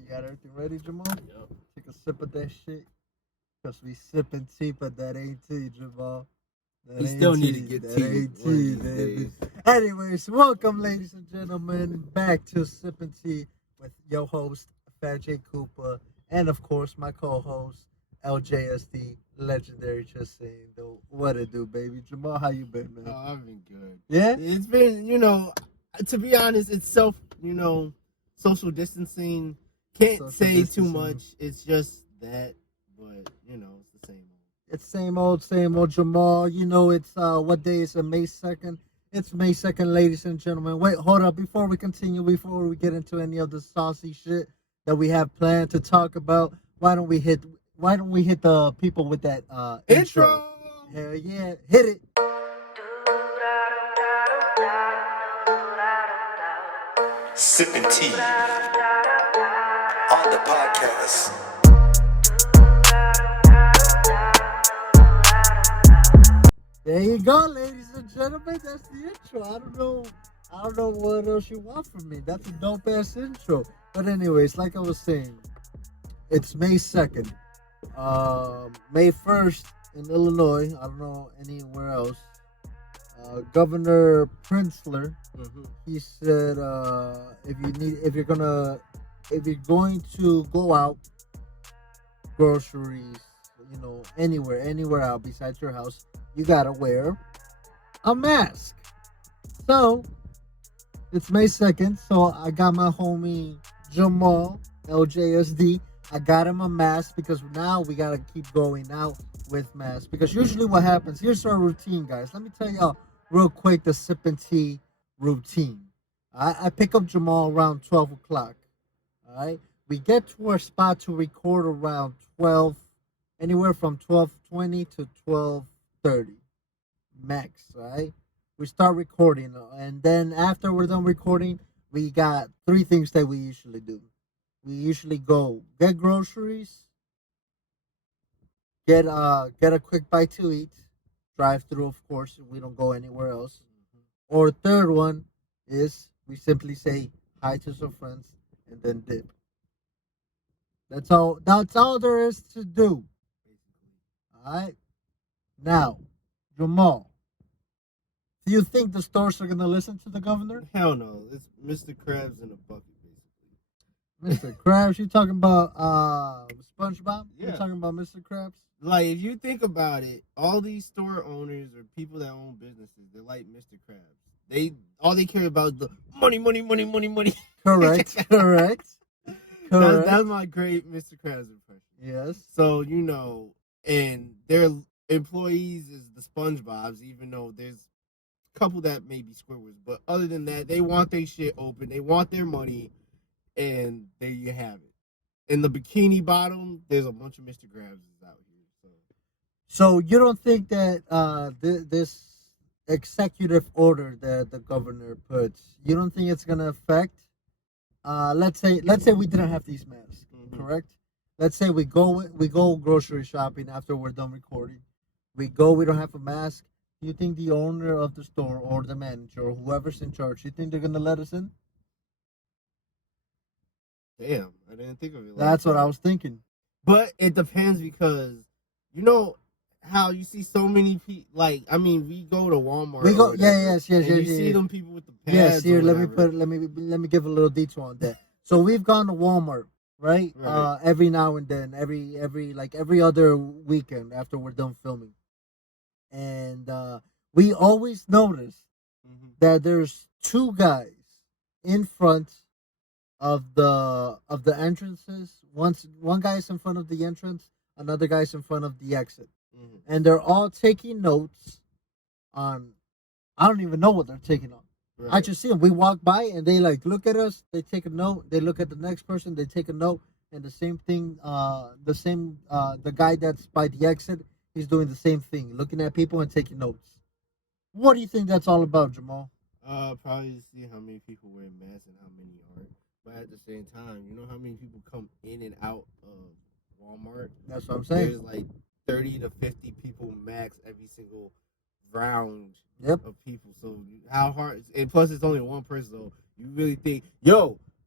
You got everything ready, Jamal? Yep. Take a sip of that shit. Cause we sipping tea, but that ain't tea, Jamal. That We ain't still need tea. to get That tea ain't one of tea, these baby. days. Anyways, welcome, ladies and gentlemen, back to Sipping Tea with your host, Phat Koopa, and of course, my co-host, LJSD Legendary. Just saying, though, what it do, baby? Jamal, how you been, man? Oh, I've been good. Yeah? It's been, to be honest, it's social distancing. Can't Social say too distancing. much. It's just that, but it's the same. It's same old, Jamal. You know, it's what day is it? May 2nd. It's May 2nd, ladies and gentlemen. Wait, hold up. Before we continue, before we get into any of the saucy shit that we have planned to talk about, why don't we hit the people with that intro? Hell yeah, hit it. Sipping tea on the podcast. There you go, ladies and gentlemen. That's the intro. I don't know what else you want from me. That's a dope ass intro. But anyways, like I was saying, it's May 2nd. May 1st in Illinois. I don't know anywhere else. Governor Pritzker, he said, if you're going to go out, groceries, anywhere out besides your house, you gotta wear a mask. So it's May 2nd, so I got my homie Jamal, LJSD. I got him a mask because now we gotta keep going out with masks. Because usually what happens, here's our routine, guys. Let me tell y'all real quick the sipping tea routine. I pick up Jamal around 12 o'clock. All right. We get to our spot to record around 12, anywhere from 12:20 to 12:30 max. All right. We start recording, and then after we're done recording, we got three things that we usually do. We usually go get groceries, get a quick bite to eat, drive through, of course. We don't go anywhere else. Or third one is we simply say hi to some friends and then dip. That's all. That's all there is to do. All right. Now, Jamal, do you think the stores are gonna listen to the governor? Hell no. It's Mr. Krabs in a bucket, Mr. Krabs, you talking about SpongeBob? Yeah. You talking about Mr. Krabs? Like, if you think about it, all these store owners or people that own businesses, they're like Mr. Krabs. All they care about is the money. Correct. Correct. That's my great Mr. Krabs impression. Yes. So, and their employees is the SpongeBobs, even though there's a couple that may be Squidwards. But other than that, they want their shit open. They want their money, and there you have it. In the Bikini Bottom, there's a bunch of Mr. Krabs out here. So you don't think that this executive order that the governor puts, you don't think it's gonna affect? Let's say we didn't have these masks, correct? Let's say we go grocery shopping after we're done recording. We don't have a mask. Do you think the owner of the store or the manager or whoever's in charge, you think they're gonna let us in? Damn, I didn't think of it. That's what I was thinking. But it depends because how you see so many people. Like, I mean, we go to Walmart. We go, yes. You see them people with the pads. Yes, here. Let me give a little detail on that. So we've gone to Walmart, right? Every now and then, every other weekend after we're done filming, and we always notice that there's two guys in front of the entrances. One guy's in front of the entrance, another guy's in front of the exit, and they're all taking notes on. I don't even know what they're taking on. Right. I just see them. We walk by and they look at us. They take a note. They look at the next person. They take a note. And the same thing. The guy that's by the exit, he's doing the same thing, looking at people and taking notes. What do you think that's all about, Jamal? Probably to see how many people wear masks and how many aren't. But at the same time, you know how many people come in and out of Walmart? That's what I'm saying. There's 30 to 50 people max every single round of people. So how hard? And plus, it's only one person. So you really think,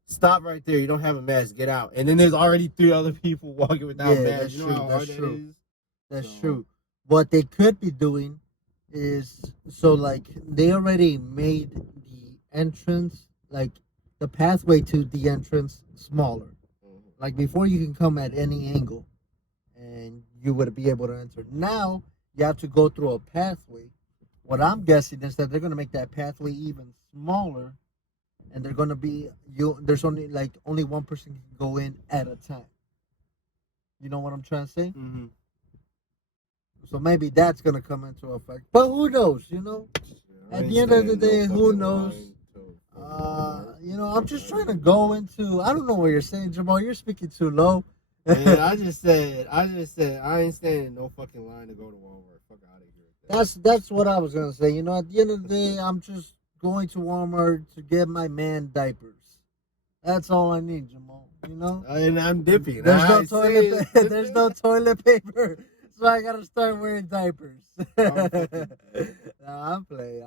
stop right there. You don't have a mask. Get out. And then there's already 3 other people walking without masks. That's You know true. how hard that is? That's true. What they could be doing is like they already made the entrance, like the pathway to the entrance, smaller. Like before, you can come at any angle, and you would be able to enter. Now you have to go through a pathway. What I'm guessing is that they're gonna make that pathway even smaller, and they're gonna be there's only one person can go in at a time. You know what I'm trying to say? Mm-hmm. So maybe that's gonna come into effect. But who knows? At the end of the day, who knows? I'm just trying to go into. I don't know what you're saying, Jamal. You're speaking too low. Man, I just said, I ain't standing in no fucking line to go to Walmart. Fuck out of here. That's what I was gonna say. At the end of the day, I'm just going to Walmart to get my man diapers. That's all I need, Jamal. And I'm dipping. There's no toilet paper, so I gotta start wearing diapers. I'm playing.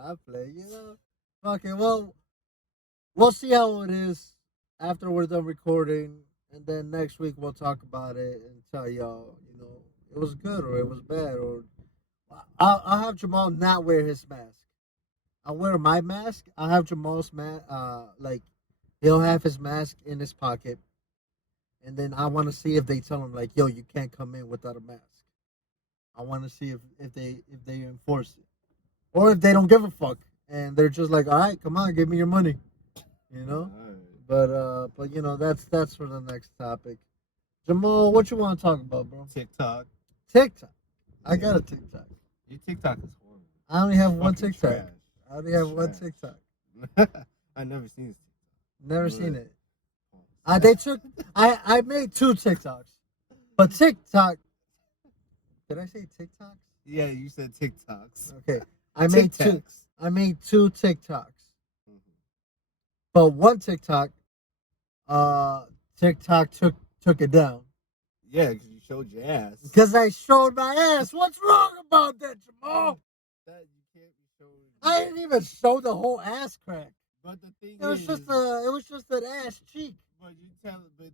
Fuck it. Well, we'll see how it is after we're done recording, and then next week we'll talk about it and tell y'all, it was good or it was bad, or I'll have Jamal not wear his mask. I'll wear my mask. I'll have Jamal's mask. He'll have his mask in his pocket, and then I want to see if they tell him like, "Yo, you can't come in without a mask." I want to see if they enforce it, or if they don't give a fuck and they're just like, "All right, come on, give me your money," Right. But that's for the next topic. Jamal, what you want to talk about, bro? TikTok. I got a TikTok. Your TikTok is horrible. I only have one TikTok. Trash. I only have one TikTok. I never seen it. Never seen it. I made 2 TikToks, but TikTok. Did I say TikToks? Yeah, you said TikToks. Okay, I made 2 TikToks, but one TikTok, TikTok took it down. Yeah, because you showed your ass. Because I showed my ass. What's wrong about that, Jamal? That you can't be showing. I didn't even show the whole ass crack. But the thing It was just an ass cheek. But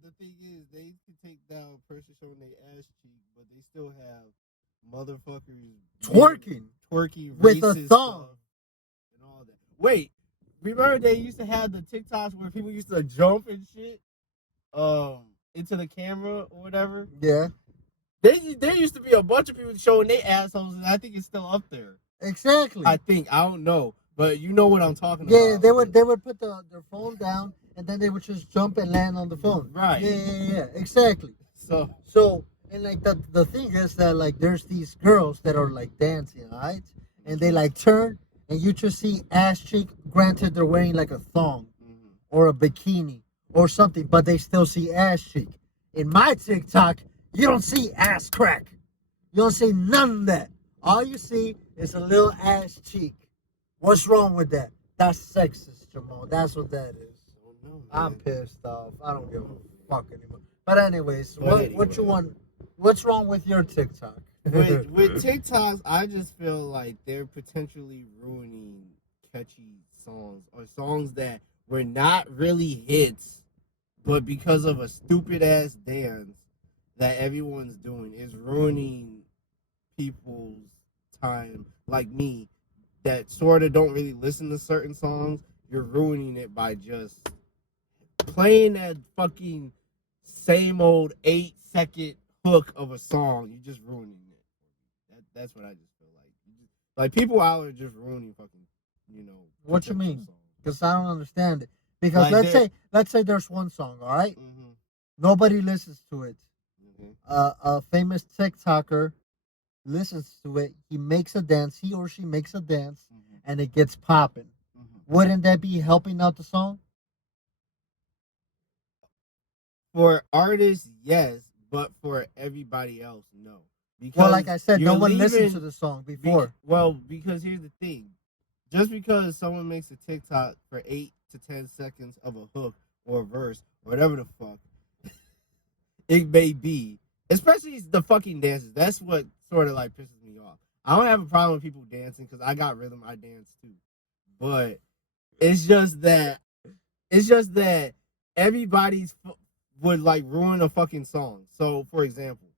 the thing is, they can take down a person showing their ass cheek, but they still have motherfuckers twerking with a racist thong stuff and all that. Wait, remember they used to have the TikToks where people used to jump and shit, into the camera or whatever. Yeah. There used to be a bunch of people showing their assholes, and I think it's still up there. Exactly. I don't know, but you know what I'm talking about. Yeah, they would put their phone down, and then they would just jump and land on the phone. Right. Yeah, exactly. So and like the thing is that like there's these girls that are like dancing, right? And they like turn, and you just see ass cheek. Granted, they're wearing like a thong or a bikini or something, but they still see ass cheek. In my TikTok, you don't see ass crack. You don't see none of that. All you see is a little ass cheek. What's wrong with that? That's sexist, Jamal. That's what that is. I'm pissed off. I don't give a fuck anymore. But anyways, what you want? What's wrong with your TikTok? with TikToks, I just feel like they're potentially ruining catchy songs or songs that were not really hits, but because of a stupid ass dance that everyone's doing is ruining people's time, like me, that sort of don't really listen to certain songs. You're ruining it by just playing that fucking same old 8-second hook of a song. You're just ruining it. That's what I just feel like. Like people out there just ruining fucking, What you mean? Because I don't understand it. Because like let's say there's one song, all right? Mm-hmm. Nobody listens to it. Mm-hmm. A famous TikToker listens to it. He makes a dance. He or she makes a dance, and it gets popping. Mm-hmm. Wouldn't that be helping out the song? For artists, yes, but for everybody else, no. Because well, like I said, no one listened to the song before. Because here's the thing. Just because someone makes a TikTok for 8 to 10 seconds of a hook or a verse or whatever the fuck it may be, especially the fucking dances. That's what sort of like pisses me off. I don't have a problem with people dancing because I got rhythm. I dance too. But it's just that everybody's would like ruin a fucking song. So, for example,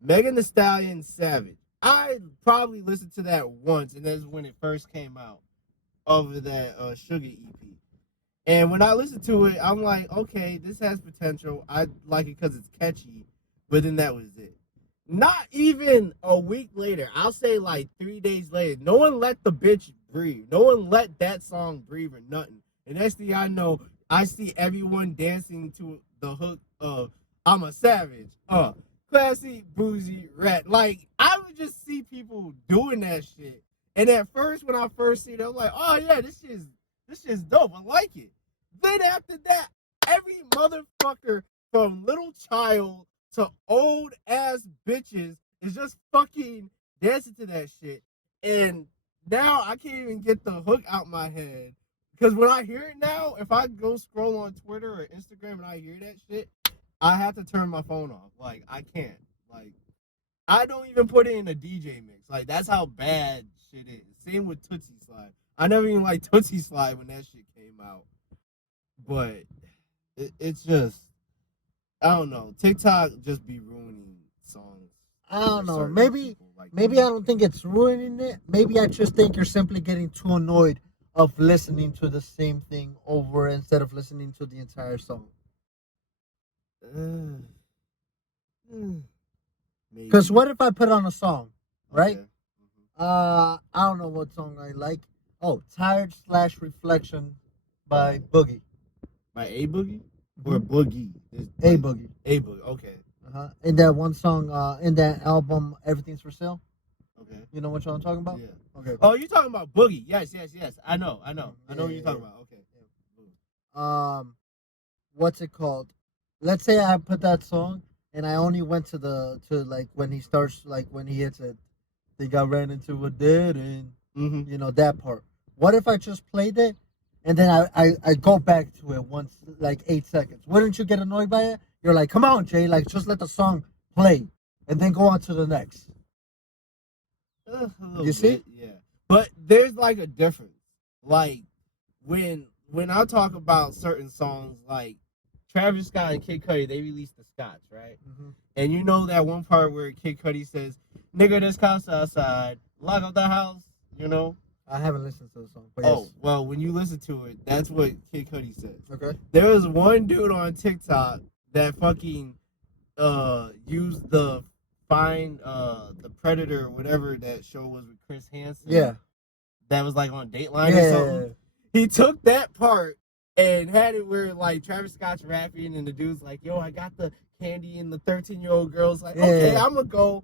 Megan Thee Stallion Savage. I probably listened to that once, and that's when it first came out over that Sugar EP. And when I listened to it, I'm like, okay, this has potential. I like it because it's catchy, but then that was it. Not even a week later, I'll say like 3 days later, no one let the bitch breathe. No one let that song breathe or nothing. And next thing I know, I see everyone dancing to the hook of I'm a Savage. Classy, bougie, rat. Like, I would just see people doing that shit. And at first, when I first seen it, I'm like, oh yeah, this shit's dope. I like it. Then after that, every motherfucker from little child to old ass bitches is just fucking dancing to that shit. And now I can't even get the hook out my head. Because when I hear it now, if I go scroll on Twitter or Instagram and I hear that shit, I have to turn my phone off. Like, I can't. Like, I don't even put it in a DJ mix. Like, that's how bad shit is. Same with Tootsie Slide. I never even liked Tootsie Slide when that shit came out. But it's just, I don't know. TikTok just be ruining songs. I don't know. Maybe I don't think it's ruining it. Maybe I just think you're simply getting too annoyed of listening to the same thing over instead of listening to the entire song. Because what if I put on a song, right? Okay. I don't know what song I like. Oh, Tired/Reflection by Boogie. By A Boogie? Or Boogie? A Boogie. A Boogie, okay. In that one song, in that album, Everything's for Sale. Okay. You know what I'm talking about? Yeah. Okay. Oh, you're talking about Boogie. Yes. I know what you're talking about. Okay. What's it called? Let's say I put that song and I only went to like when he starts, like when he hits it, they got ran into a dead end. You know, that part. What if I just played it and then I go back to it once, like 8 seconds? Wouldn't you get annoyed by it? You're like, come on, Jay, like just let the song play and then go on to the next. You see? Yeah. But there's like a difference. Like when I talk about certain songs, like Travis Scott and Kid Cudi, they released the Scotch, right? And you know that one part where Kid Cudi says, "Nigga, this house outside, lock up the house," you know? I haven't listened to the song. But Oh, yes. well, when you listen to it, that's what Kid Cudi says. Okay. There was one dude on TikTok that fucking used the the Predator, whatever that show was with Chris Hansen. Yeah. That was like on Dateline or something. He took that part and had it where like Travis Scott's rapping and the dude's like, "Yo, I got the candy," and the 13-year-old girl's like, "Okay, I'm gonna go."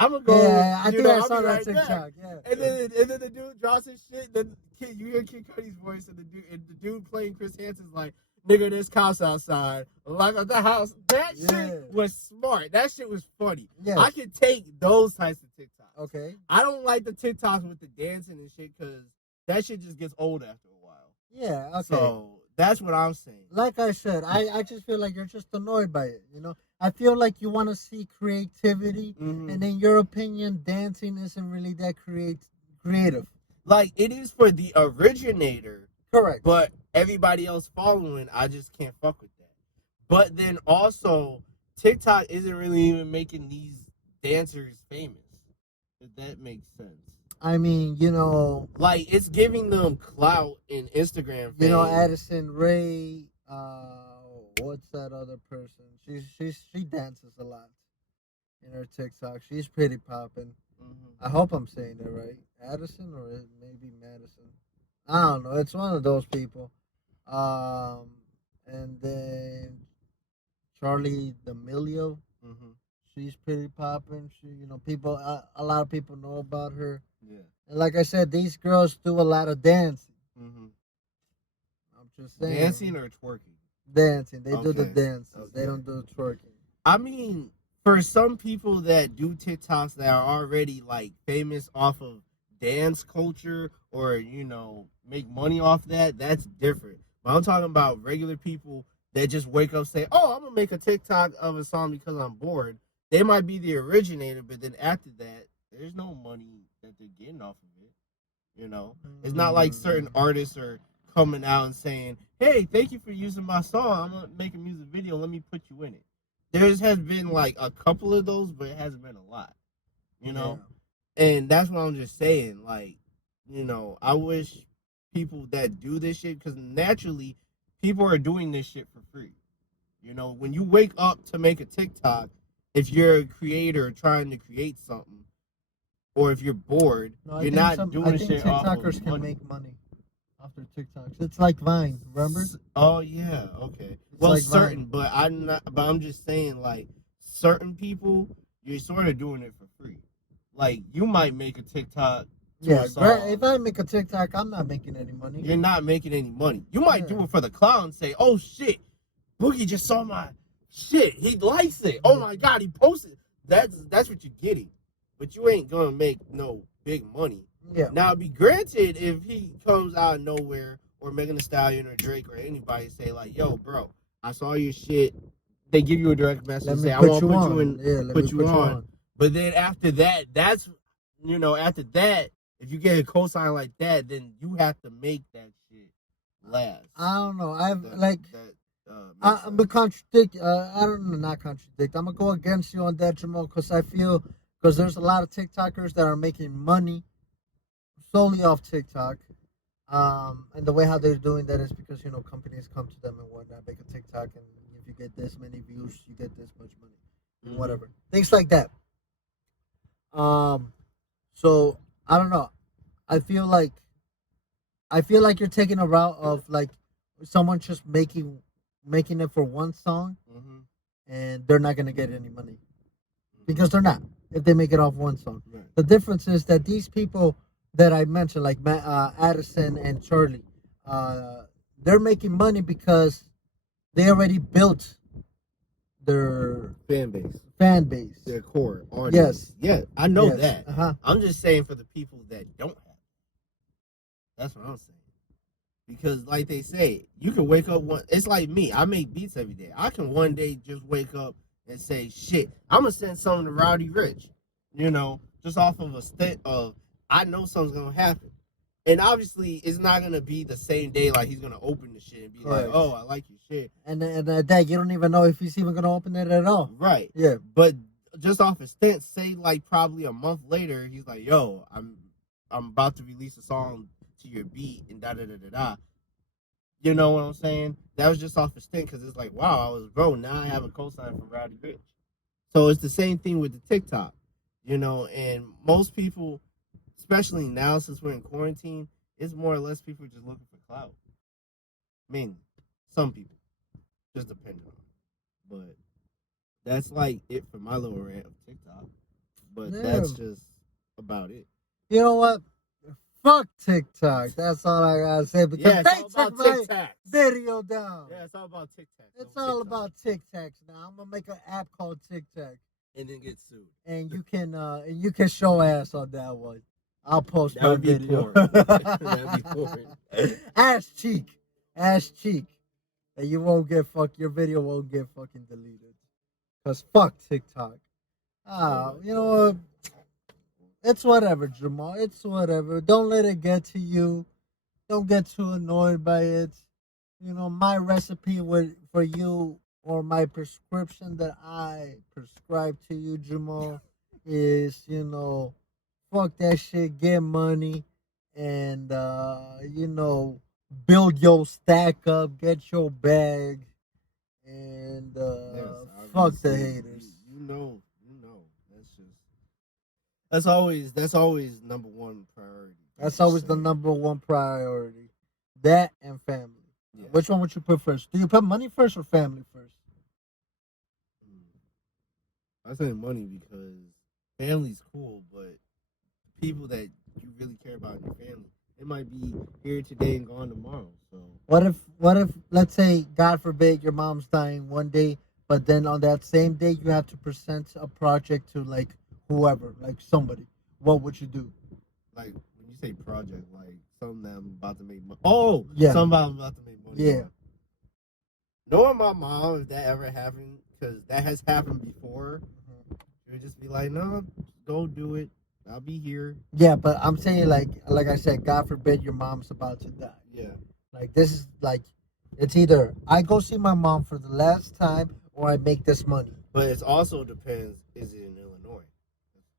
Yeah, I think I saw that right TikTok. back. Yeah. And then the dude draws his shit. Then you hear Kid Cudi's voice, and the dude playing Chris Hansen's like, "Nigga, this house outside, lock up the house." That shit was smart. That shit was funny. Yeah. I could take those types of TikToks. Okay. I don't like the TikToks with the dancing and shit because that shit just gets old after a while. Yeah. Okay. So that's what I'm saying. Like I said, I just feel like you're just annoyed by it. You know, I feel like you want to see creativity, and in your opinion, dancing isn't really that creative. Like, it is for the originator. Correct. But everybody else following, I just can't fuck with that. But then also, TikTok isn't really even making these dancers famous. If that makes sense. I mean, you know, like it's giving them clout in Instagram. You know, Addison Rae. What's that other person? She dances a lot in her TikTok. She's pretty popping. I hope I'm saying it right. Addison or maybe Madison. I don't know. It's one of those people. And then Charlie D'Amelio. She's pretty popping. She, you know, people. A lot of people know about her. Yeah. And like I said, these girls do a lot of dancing. I'm just saying. Dancing or twerking? Dancing. They do the dances. Okay. They don't do twerking. I mean, for some people that do TikToks that are already like famous off of dance culture or, you know, make money off that, that's different. But I'm talking about regular people that just wake up and say, "Oh, I'm going to make a TikTok of a song because I'm bored." They might be the originator, but then after that, there's no money that they're getting off of it. You know, it's not like certain artists or coming out and saying, "Hey, thank you for using my song. I'm gonna make a music video. Let me put you in it." There's has been like a couple of those, but it hasn't been a lot. You know, and that's what I'm just saying. Like, you know, I wish people that do this shit, because naturally, people are doing this shit for free. You know, when you wake up to make a TikTok, if you're a creator trying to create something, or if you're bored, you're not doing shit off of TikTokers can money. make money after TikToks. It's like Vine, remember? Oh yeah, okay. It's Well, like certain, Vine. but I'm not. But I'm just saying, like, certain people, you're sort of doing it for free. Like, you might make a TikTok. Yeah, a song. if I make a TikTok, I'm not making any money. You're not making any money. You might do it for the clown and say, "Oh shit, Boogie just saw my shit. He likes it. Oh my god, he posted." That's what you're getting. But you ain't gonna make no big money. Yeah. Now, be granted, if he comes out of nowhere, or Megan Thee Stallion or Drake or anybody say like, "Yo, bro, I saw your shit." They give you a direct message and say, "I want to put you in, put you on." But then after that, after that, if you get a cosign like that, then you have to make that shit last. I don't know. I'm I'm a contradict. I don't know, not contradict. I'm gonna go against you on that, Jamal, because I feel there's a lot of TikTokers that are making money solely off TikTok. And the way how they're doing that is because, you know, companies come to them and whatnot, make a TikTok, and if you get this many views, you get this much money, whatever, things like that. So I don't know. I feel like you're taking a route of like someone just making it for one song, and they're not gonna get any money because they're not if they make it off one song. Right. The difference is that these people that I mentioned, like Addison and Charlie, they're making money because they already built their fan base, their core audience. Yes, I know that. I'm just saying for the people that don't have it. That's what I'm saying. Because, like they say, you can wake up it's like me. I make beats every day. I can one day just wake up and say, "Shit, I'm gonna send something to Rowdy Rich," you know, just off of a state of I know something's gonna happen. And obviously, it's not gonna be the same day. Like, he's gonna open the shit and be like, "Oh, I like your shit." And that you don't even know if he's even gonna open it at all. Right. Yeah. But just off his stint, say like probably a month later, he's like, "Yo, I'm about to release a song to your beat and da da da da da." You know what I'm saying? That was just off his stint, because it's like, wow, I was bro. Now I have a cosign for Rowdy Rich. So it's the same thing with the TikTok, you know. And most people, especially now since we're in quarantine, it's more or less people just looking for clout. Mainly, some people, just depending on. But that's like it for my little rant of TikTok. But that's just about it. You know what? Fuck TikTok. That's all I gotta say, because they took my video down. Yeah, it's all about TikTok. It's all about TikToks now. I'm gonna make an app called TikTok, and then get sued. And you can show ass on that one. I'll post that my would be video. That'd be porn. Ass cheek, and you won't get your video won't get fucking deleted. Cause fuck TikTok. You know what? It's whatever, Jamal. It's whatever. Don't let it get to you. Don't get too annoyed by it. You know, my recipe for you, or my prescription that I prescribe to you, Jamal, is, you know, fuck that shit, get money, and, you know, build your stack up, get your bag, and fuck the haters. You know. That's always number one priority. That's always the number one priority. That and family. Yeah. Which one would you put first? Do you put money first or family first? I say money because family's cool, but people that you really care about in your family, it might be here today and gone tomorrow. So what if let's say, God forbid, your mom's dying one day, but then on that same day you have to present a project to like whoever, like somebody? What would you do? Like when you say project, like something that I'm about to make money. Oh, yeah, something I'm about to make money. Yeah. On. Knowing my mom, if that ever happened, because that has happened before, she would just be like, "No, go do it. I'll be here." Yeah, but I'm saying like I said, God forbid your mom's about to die. Yeah. Like this is like, it's either I go see my mom for the last time or I make this money. But it also depends. Is it in Illinois?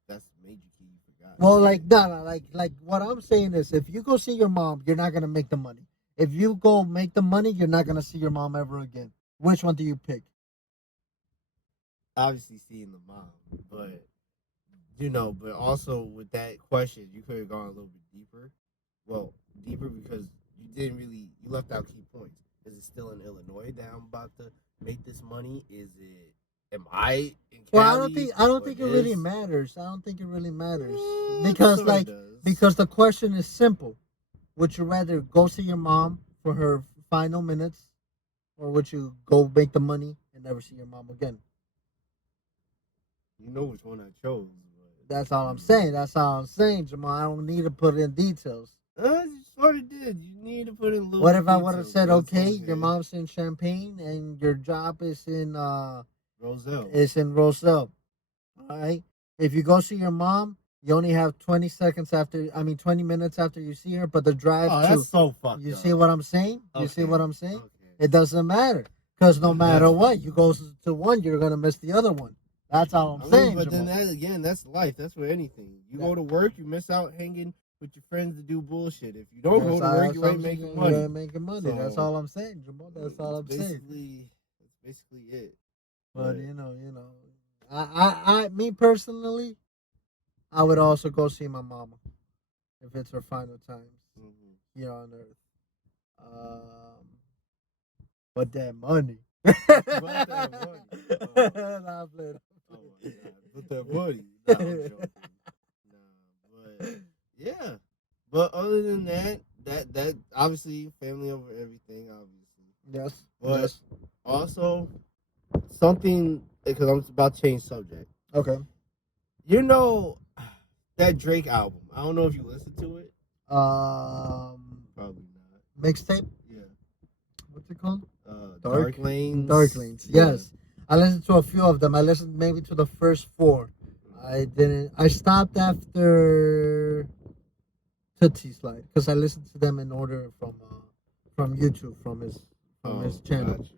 That's the major key you forgot. Well, like no, like what I'm saying is, if you go see your mom, you're not gonna make the money. If you go make the money, you're not gonna see your mom ever again. Which one do you pick? Obviously, seeing the mom, but but also with that question, you could have gone a little bit deeper. Well, deeper because you left out key points. Is it still in Illinois that I'm about to make this money? Am I in Cali? Well, I don't think it really matters. I don't think it really matters because because the question is simple. Would you rather go see your mom for her final minutes, or would you go make the money and never see your mom again? You know which one I chose. That's all I'm saying. That's all I'm saying, Jamal. I don't need to put in details. You sort of did. You need to put in a little. What if I would have said, okay, your mom's in Champaign and your job is in Roselle? It's in Roselle. All right. If you go see your mom, you only have 20 minutes after you see her, but the drive. Oh, that's so fucked You up. see what I'm saying? Okay. You see what I'm saying? Okay. It doesn't matter because no matter what, you go to one, you're gonna miss the other one. That's all I'm saying. But Jamal. then that's life. That's for anything. You go to work, you miss out hanging with your friends to do bullshit. If you don't go to work, you ain't making money. You ain't making money. So, that's all I'm saying, Jamal. That's all I'm saying. That's basically it. But I me personally, I would also go see my mama if it's her final times here on earth. But that money. But that money. Nah, I'm playing. Oh my god! But that money. Nah, I'm joking. But yeah. But other than that obviously family over everything. Obviously. Yes. But yes. also something because I'm about to change subject. Okay. You know that Drake album. I don't know if you listened to it. Probably not. Mixtape. Yeah. What's it called? Dark Lanes. Dark Lanes. Yes. I listened to a few of them. I listened maybe to the first 4. I didn't. I stopped after Tootsie Slide because I listened to them in order from YouTube from his channel. Gotcha.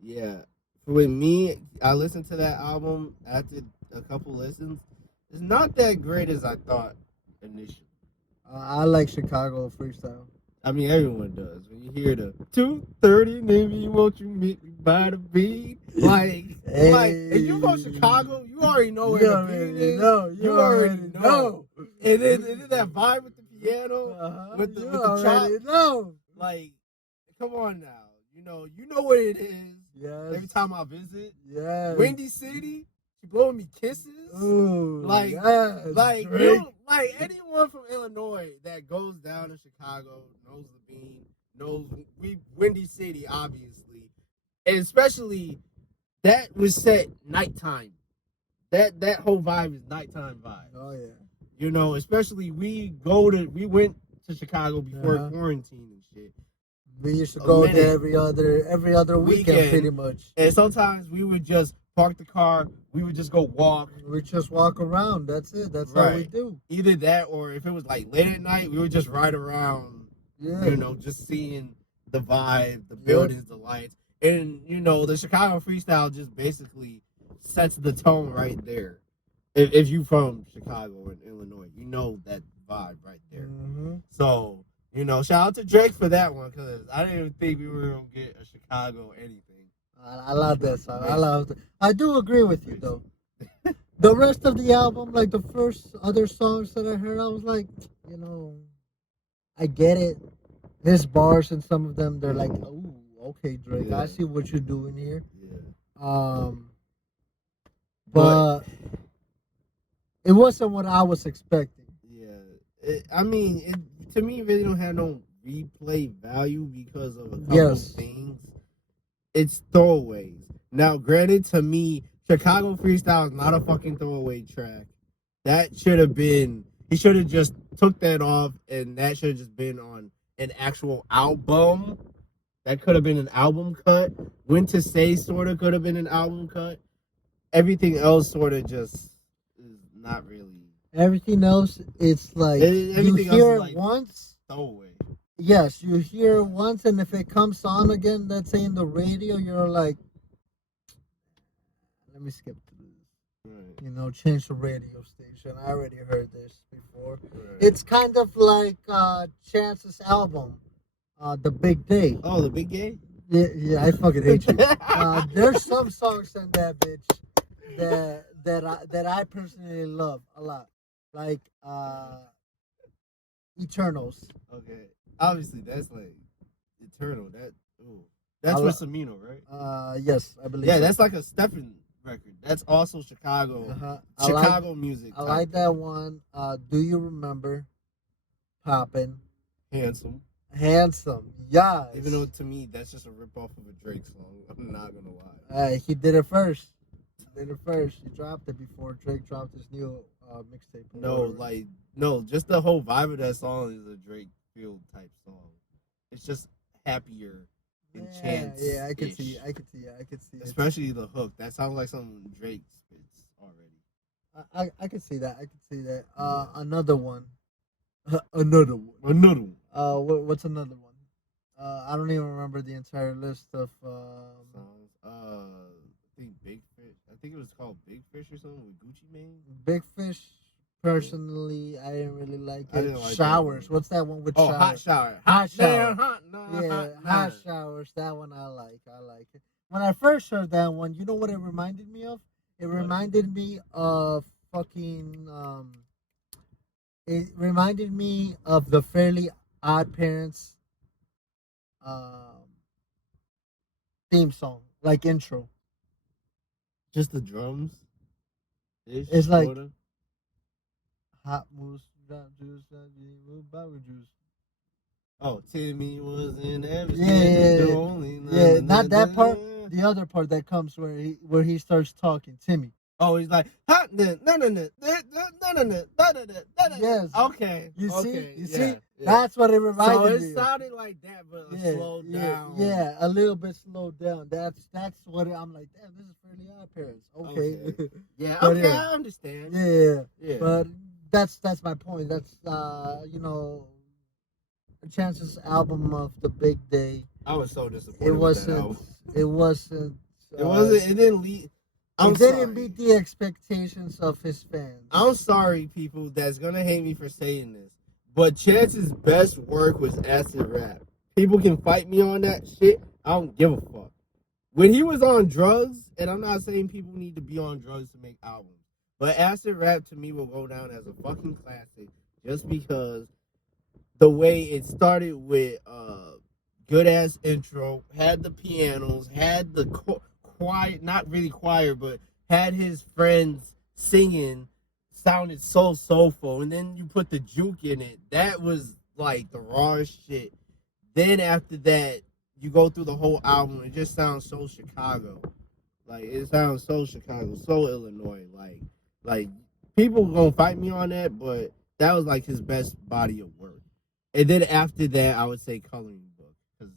Yeah. With me, I listened to that album after a couple listens. It's not that great as I thought initially. I like Chicago freestyle. I mean, everyone does. When you hear the 2:30, maybe won't you meet me by the beat? Like, if you from Chicago, you already know where the beat is. You already know. And then that vibe with the piano, with the chop. Know. Like, come on now. You know what it is. Yes. Every time I visit. Yes. Windy City, she blowing me kisses. Ooh, like, yes, like anyone from Illinois that goes down to Chicago knows the bean, knows Windy City, obviously, and especially that was set nighttime. That whole vibe is nighttime vibe. Oh yeah. Especially we went to Chicago before quarantine and shit. We used to go there every other weekend pretty much. And sometimes we would just park the car. We would just go walk. We just walk around. That's it. That's all we do. Either that, or if it was like late at night, we would just ride around. Yeah. Just seeing the vibe, the buildings, the lights, and the Chicago freestyle just basically sets the tone right there. If you from Chicago and Illinois, you know that vibe right there. Mm-hmm. So. Shout out to Drake for that one because I didn't even think we were gonna get a Chicago anything. I love that song. I do agree with you though. The rest of the album, like the first other songs that I heard, I was like, I get it. There's bars and some of them they're like, oh, okay, Drake, I see what you're doing here. Yeah. But it wasn't what I was expecting. Yeah. To me, it really don't have no replay value because of a couple things. It's throwaways. Now, granted, to me, Chicago Freestyle is not a fucking throwaway track. That should have been... He should have just took that off, and that should have just been on an actual album. That could have been an album cut. When to Say sort of could have been an album cut. Everything else sort of just is not really... Everything else, it's like you hear it once, throwaway. yes, you hear it once, and if it comes on again, let's say in the radio, you're like, let me skip to this. Right. You know, change the radio station. I already heard this before. Right. It's kind of like Chance's album, The Big Day. Oh, the big gay? Yeah, I fucking hate you. There's some songs in that bitch that I personally love a lot, like Eternals. Okay. Obviously, that's like Eternal. That's I with lo- Samino, right? Yes, I believe. Yeah, so. that's like a stepping record. That's also Chicago. Uh-huh. Chicago music. I like that one. Do you remember Poppin'? Handsome. Handsome. Yes. Even though to me that's just a rip off of a Drake song. I'm not gonna lie. He did it first. He dropped it before Drake dropped his new mixtape. No, just the whole vibe of that song is a Drake field type song. It's just happier and chance. Yeah, I can see Especially the hook. That sounds like something Drake spits already. I can see that. Another one. Another one. Another one. What's another one? I don't even remember the entire list of songs. I think Big Fish. I think it was called Big Fish or something with Gucci Mane. Big Fish. Personally, I didn't really like it. Didn't like Showers. What's that one with showers? Hot Shower. Hot Shower. Hot Hot Showers. That one I like. I like it. When I first heard that one, you know what it reminded me of? It reminded me of fucking. It reminded me of the Fairly Odd Parents theme song, like intro. Just the drums. It's like hot moose, juice, bubble juice. Oh, Timmy was in every yeah, not that part. The other part that comes where he starts talking, Timmy. Oh, he's like hot. Yes. Okay. You yeah, see. Yeah. That's what it reminded me. So it sounded like that, but slowed down. Yeah, a little bit slowed down. That's what I'm like. Damn, this is Fairly Odd Parents. Okay. Yeah. But Okay, I understand. Yeah. But that's my point. That's Chance's album of The Big Day. I was so disappointed. It wasn't. It didn't lead. It didn't meet the expectations of his fans. I'm sorry, people that's gonna hate me for saying this, but Chance's best work was acid rap. People can fight me on that shit. I don't give a fuck. When he was on drugs, and I'm not saying people need to be on drugs to make albums, but acid rap to me will go down as a fucking classic just because the way it started with good ass intro, had the pianos, had the choir, not really choir, but had his friends singing, sounded so soulful, and then you put the juke in it. That was like the rawest shit. Then after that, you go through the whole album, it just sounds so Chicago. Like it sounds so Chicago, so Illinois. Like people gonna fight me on that, but that was like his best body of work. And then after that, I would say Coloring Book, because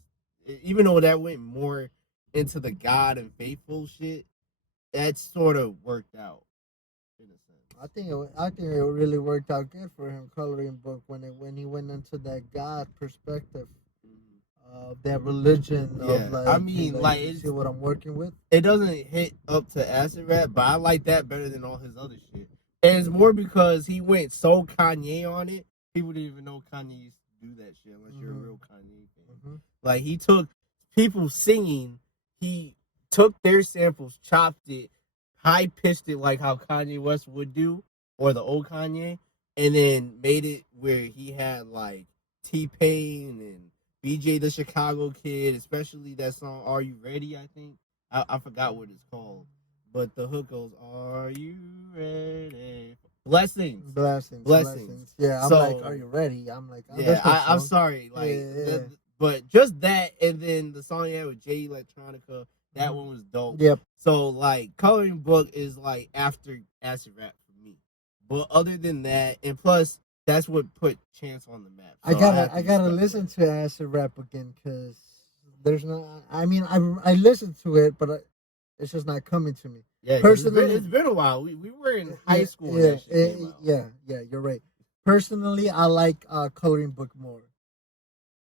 even though that went more into the God and faithful shit, that sort of worked out in a sense. I think it really worked out good for him, Coloring Book, when he went into that God perspective, that religion. Of you see what I'm working with. It doesn't hit up to acid rap, but I like that better than all his other shit. And it's more because he went so Kanye on it. People didn't even know Kanye used to do that shit unless you're a real Kanye fan. Like he took people singing. He took their samples, chopped it, high pitched it like how Kanye West would do, or the old Kanye, and then made it where he had like T-Pain and BJ the Chicago Kid, especially that song "Are You Ready?" I think I forgot what it's called, but the hook goes "Are you ready?" Blessings. Yeah, I'm like, "Are you ready?" I'm like, I'm sorry, but just that, and then the song you had with Jay Electronica, that one was dope. Yep. So like, Coloring Book is like after acid rap for me. But other than that, and plus that's what put Chance on the map. So I gotta listen to acid rap again because there's no. I mean, I listened to it, but it's just not coming to me. Yeah, personally, it's been a while. We were in high school. Yeah, you're right. Personally, I like Coloring Book more.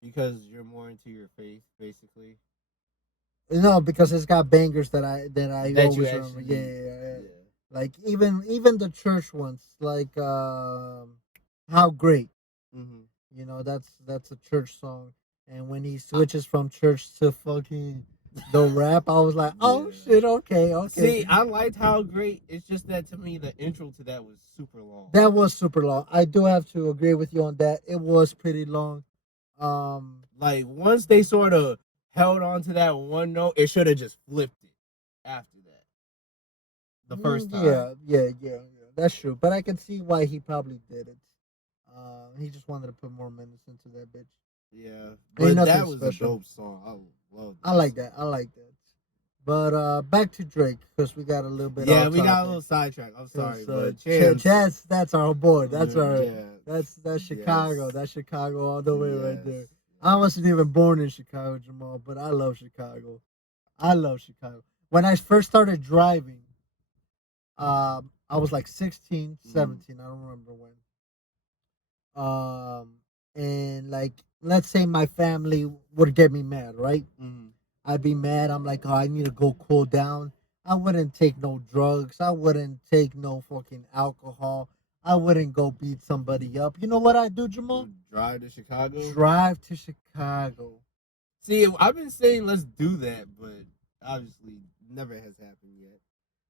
Because you're more into your faith, basically. No, because it's got bangers that I That you always remember. actually, Yeah. Like even the church ones, like how great. Mm-hmm. You know, that's a church song. And when he switches from church to fucking the rap, I was like, oh Yeah. shit, okay. See, I liked how great. It's just that to me, the intro to that was super long. That was super long. I do have to agree with you on that. It was pretty long. Like once they sort of held on to that one note, it should have just flipped it after that. The first time. Yeah. That's true. But I can see why he probably did it. He just wanted to put more minutes into that bitch. Yeah, Ain't but nothing that was special. a dope song. I love that. I like that. But back to Drake because we got a little bit. Yeah, off we got a topic. little sidetracked. I'm sorry, but Chance, that's our boy. That's our. Yeah. That's Chicago. Yes. That's Chicago all the way right Yes. there. I wasn't even born in Chicago, Jamal, but I love Chicago. I love Chicago. When I first started driving, I was like 16, 17. I don't remember when. And like, let's say my family would get me mad, right? Mm-hmm. I'd be mad. I'm like, oh, I need to go cool down. I wouldn't take no drugs. I wouldn't take no fucking alcohol. I wouldn't go beat somebody up. You know what I do, Jamal? Drive to Chicago. Drive to Chicago. See, I've been saying let's do that, but obviously never has happened yet.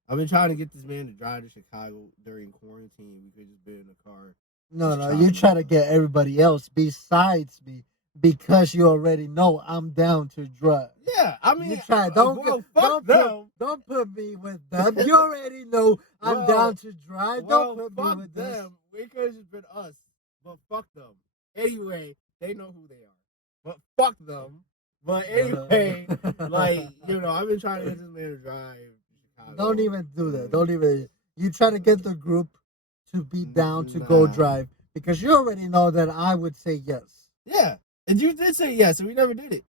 I've been trying to get this man to drive to Chicago during quarantine. We could just be in the car. No, you try to get everybody else besides me because you already know I'm down to drive. Yeah, I mean, You try. don't put me with them. You already know I'm down to drive. Don't put me with them. them. We could have just been us, but fuck them. Anyway, they know who they are. But fuck them. But anyway, like, you know, I've been trying to get this man to drive to Chicago. Don't even do that. Don't even. You try to get the group to be down to go drive because you already know that I would say yes. Yeah, and you did say yes, and we never did it.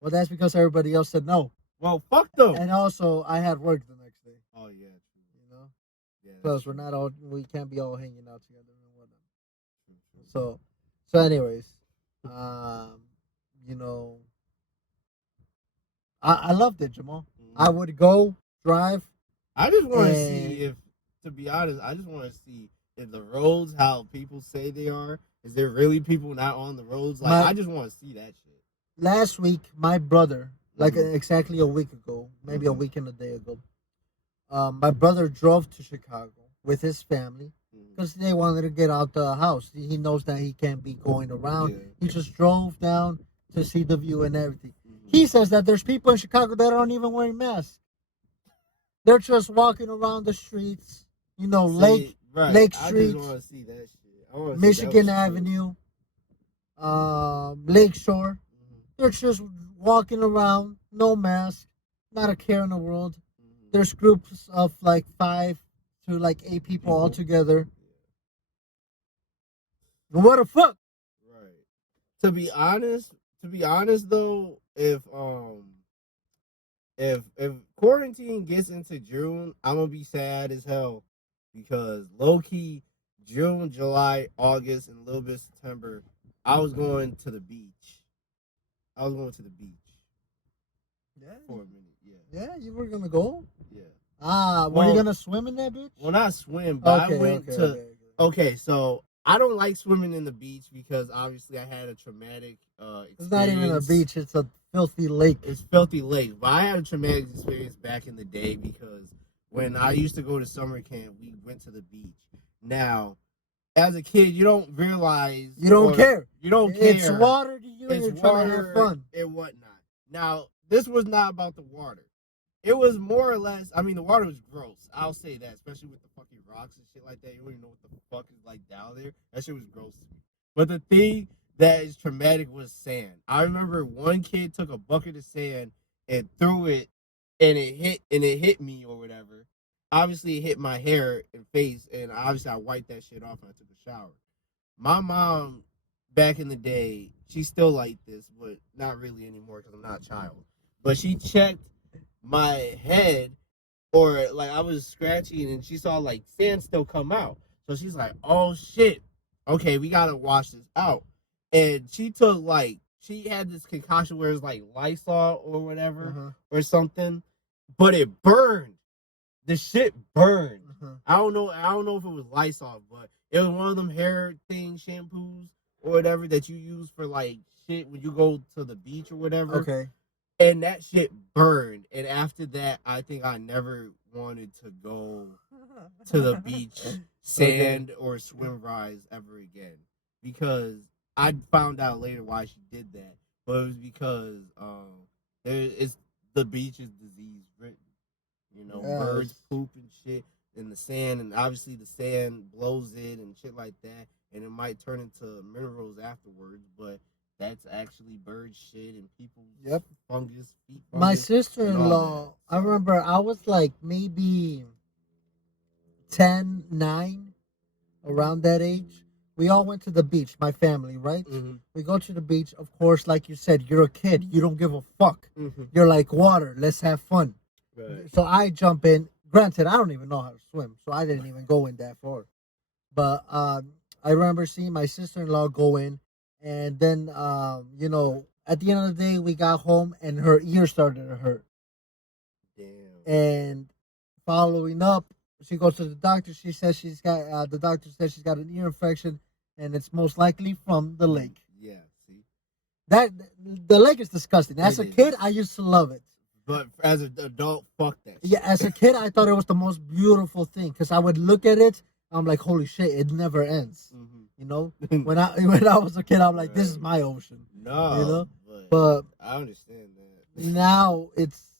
Well, that's because everybody else said no. Well, fuck them. And also, I had work the next day. Oh yeah, true. You know. Yeah. Plus, we're not all. We can't be all hanging out together and whatnot. So, anyways, you know, I loved it, Jamal. Mm-hmm. I would go drive. I just want to see if, to be honest, I just want to see if the roads how people say they are. Is there really people not on the roads? Like, I just want to see that shit. Last week, my brother, like exactly a week ago, maybe a week and a day ago, my brother drove to Chicago with his family because they wanted to get out the house. He knows that he can't be going around. Yeah. He just drove down to see the view and everything. He says that there's people in Chicago that aren't even wearing masks. They're just walking around the streets, you know, Lake Street, I just want to see that shit. Michigan Avenue, Lakeshore. They're just walking around, no mask, not a care in the world. There's groups of like 5 to like 8 people all together. What the fuck? Right. To be honest though, if quarantine gets into June, I'm gonna be sad as hell because low key June, July, August, and a little bit of September, I was going to the beach. Yeah. For a minute, yeah. Yeah, you were gonna go? Yeah. Were you gonna swim in that bitch? Well, not swim, but I went to. Okay, so I don't like swimming in the beach because obviously I had a traumatic experience. It's not even a beach; it's a filthy lake. It's filthy lake, but I had a traumatic experience back in the day because when I used to go to summer camp, we went to the beach. Now, as a kid, you don't realize you don't care. You don't care. It's water to you. It's you're trying to have fun and whatnot. Now, this was not about the water. It was more or less. I mean, the water was gross. I'll say that, especially with the fucking rocks and shit like that. You don't even know what the fuck is like down there. That shit was gross to me. But the thing that is traumatic was sand. I remember one kid took a bucket of sand and threw it, and it hit me or whatever. Obviously, it hit my hair and face, and obviously I wiped that shit off and I took a shower. My mom, back in the day, she's still like this, but not really anymore because I'm not a child. But she checked my head, or like I was scratching, and she saw like sand still come out. So she's like, "Oh shit, okay, we gotta wash this out." And she took like she had this concoction where it's like Lysol or whatever Uh-huh. or something, but it burned. The shit burned. Uh-huh. I don't know if it was Lysol, but it was one of them hair thing shampoos or whatever that you use for like shit when you go to the beach or whatever. Okay. And that shit burned. And after that, I think I never wanted to go to the beach, sand, or swim rides ever again. Because I found out later why she did that. But it was because the beach is disease ridden. You know, Yes. birds poop and shit in the sand, and obviously the sand blows it and shit like that, and it might turn into minerals afterwards, but that's actually bird shit and people's fungus, feet fungus. My sister-in-law, I remember I was like maybe 10, 9, around that age. We all went to the beach, my family, right? Mm-hmm. We go to the beach, of course, like you said, you're a kid, you don't give a fuck. Mm-hmm. You're like, water, let's have fun. Right. So I jump in. Granted, I don't even know how to swim, so I didn't even go in that far. But I remember seeing my sister-in-law go in, and then, you know, at the end of the day, we got home, and her ear started to hurt. Damn. And following up, she goes to the doctor. She says she's got, the doctor says she's got an ear infection, and it's most likely from the lake. Yeah, see? The lake is disgusting. As a It is. kid, I used to love it. But as an adult, fuck that shit. Yeah, as a kid, I thought it was the most beautiful thing because I would look at it. I'm like, holy shit, it never ends. Mm-hmm. You know, when I was a kid, I'm like, this is my ocean. No, you know, but I understand that. Now it's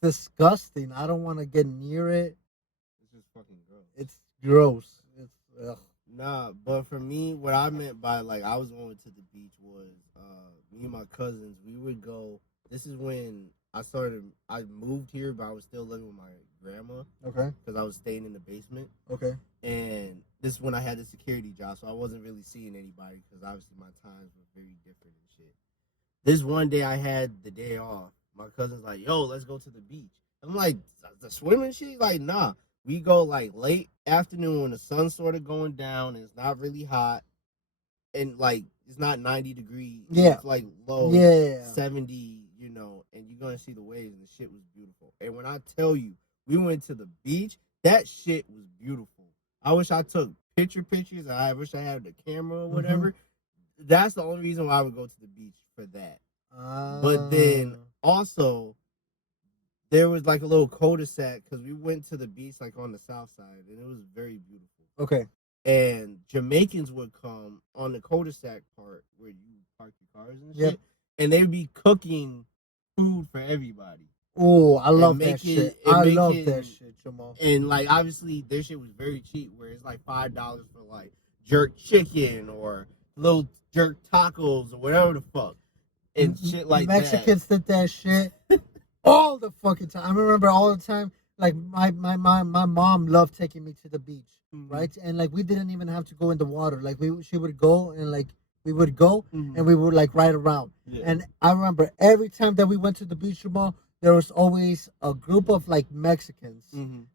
disgusting. I don't want to get near it. It's just fucking gross. It's gross. Ugh. Nah, but for me, what I meant by like I was going to the beach was me and my cousins. We would go. This is when I moved here, but I was still living with my grandma. Okay. Because I was staying in the basement. Okay. And this is when I had the security job, so I wasn't really seeing anybody because obviously my times were very different and shit. This one day I had the day off. My cousin's like, yo, let's go to the beach. I'm like, the swimming shit? Like, nah. We go like late afternoon when the sun's sort of going down and it's not really hot. And like, it's not 90 degrees. Yeah. It's like low 70, you know, and you're going to see the waves and the shit was beautiful. And when I tell you, we went to the beach, that shit was beautiful. I wish I took pictures. I wish I had the camera or whatever. Mm-hmm. That's the only reason why I would go to the beach for that. But then also, there was like a little cul-de-sac because we went to the beach like on the south side and it was very beautiful. Okay. And Jamaicans would come on the cul-de-sac part where you park your cars and shit, and they'd be cooking food for everybody. Oh, I love that shit. I love that shit, Jamal. And like obviously their shit was very cheap, where it's like $5 for like jerk chicken or little jerk tacos or whatever the fuck. And shit like Mexicans did that shit all the fucking time. I remember all the time. Like my mom loved taking me to the beach, right? And like we didn't even have to go in the water. Like she would go and like we would go and we would like ride around. Yeah. And I remember every time that we went to the beach, Jamal, there was always a group of like Mexicans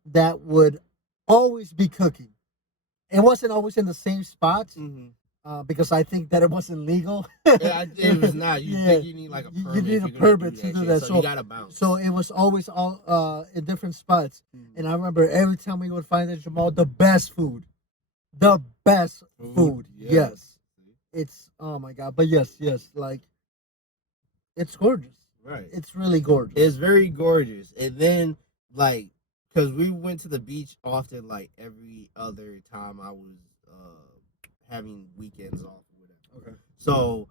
that would always be cooking. It wasn't always in the same spots. Because I think that it wasn't legal. Yeah, it was not. You think you need like a permit. You need a permit to do that. So you gotta bounce. So it was always all in different spots. And I remember every time we would find that, Jamal, the best food. The best food. Yes. It's, oh my God. But yes, like, it's gorgeous. Right. It's really gorgeous. It's very gorgeous. And then, like, because we went to the beach often, like, every other time I was having weekends off or whatever. Okay. So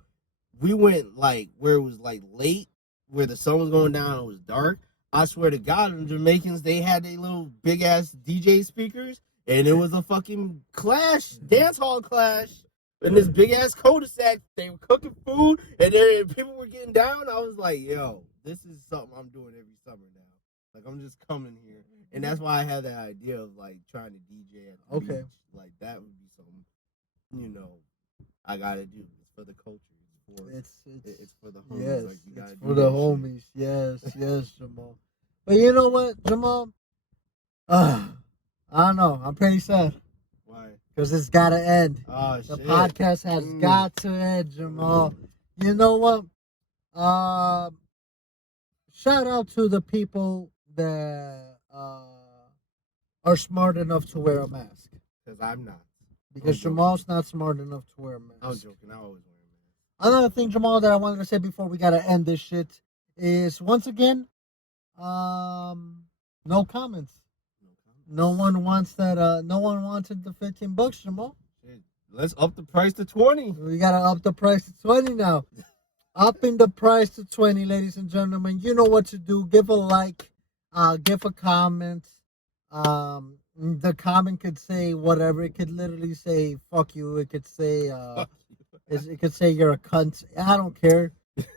we went like where it was like late, where the sun was going down, it was dark. I swear to God, the Jamaicans, they had their little big ass DJ speakers, and it was a fucking clash, dance hall clash, in this big ass cul-de-sac. They were cooking food, and people were getting down. I was like, yo, this is something I'm doing every summer now. Like I'm just coming here, and that's why I had that idea of like trying to DJ at the beach. Like that would be something. You know, I gotta do. It's for the culture. It's for the homies. Yes, like, you gotta it's for the homies. Yes, Jamal. But you know what, Jamal? I don't know. I'm pretty sad. Why? Because it's gotta end. Oh, the podcast has got to end, Jamal. You know what? Shout out to the people that are smart enough to wear a mask. Because I'm not. Because Jamal's not smart enough to wear a mask. I'm joking. I always wear a mask. Another thing, Jamal, that I wanted to say before we gotta end this shit is once again, no comments. No one wants that. No one wanted the $15, Jamal. Shit. Let's up the price to 20. We gotta up the price to 20 now. Upping the price to 20, ladies and gentlemen. You know what to do. Give a like. Give a comment. The comment could say whatever. It could literally say "fuck you." It could say it could say you're a cunt. I don't care.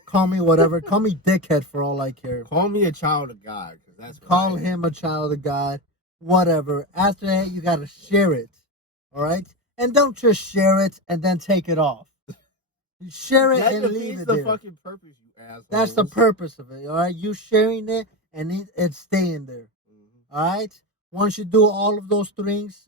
Call me whatever. Call me dickhead for all I care. Call me a child of God. Cause that's Call him a child of God. Whatever. After that, you gotta share it. All right, and don't just share it and then take it off. You share it and leave it the there. fucking purpose, you asshole. That's the purpose of it. All right, you sharing it and it's staying there. Mm-hmm. All right. Once you do all of those things,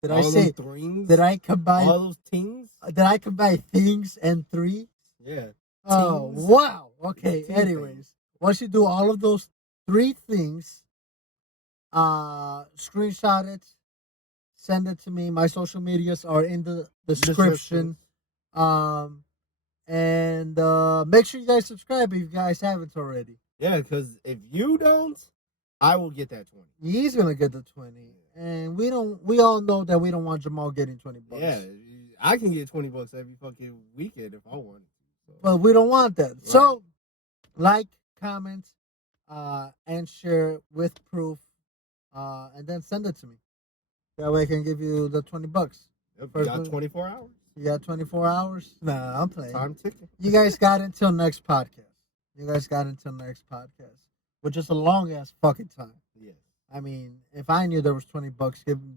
did I say? Did I combine all those things? Did I combine things and three? Yeah. Oh Things. wow. Okay. Thing Anyways, things. once you do all of those three things, screenshot it, send it to me. My social medias are in the description. And make sure you guys subscribe if you guys haven't already. Yeah, because if you don't, I will get that 20. He's gonna get the 20, and we all know that we don't want Jamal getting $20. Yeah, I can get $20 every fucking weekend if I want. So. But we don't want that. Right. So, like, comment, and share with proof, and then send it to me. That way I can give you the $20. Yep, you got 24 hours. You got 24 hours? Nah, I'm playing. Time ticking. You guys got until next podcast. Which is a long ass fucking time. Yeah. I mean, if I knew there was $20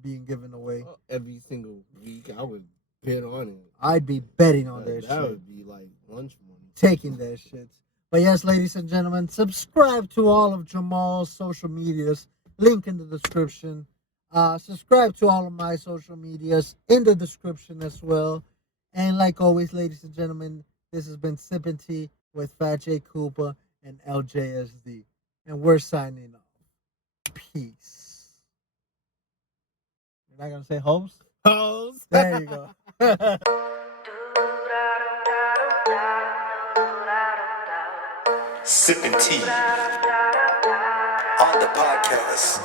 being given away, well, every single week, I would bet on it. I'd be betting on that shit. That would be like lunch money. Taking that shit. But yes, ladies and gentlemen, subscribe to all of Jamal's social medias. Link in the description. Subscribe to all of my social medias in the description as well. And like always, ladies and gentlemen, this has been Sippin' Tea with Phat J, Koopa, and LJSD. And we're signing off. Peace. You're not going to say hoes? Hoes. There you go. Sipping tea on the podcast.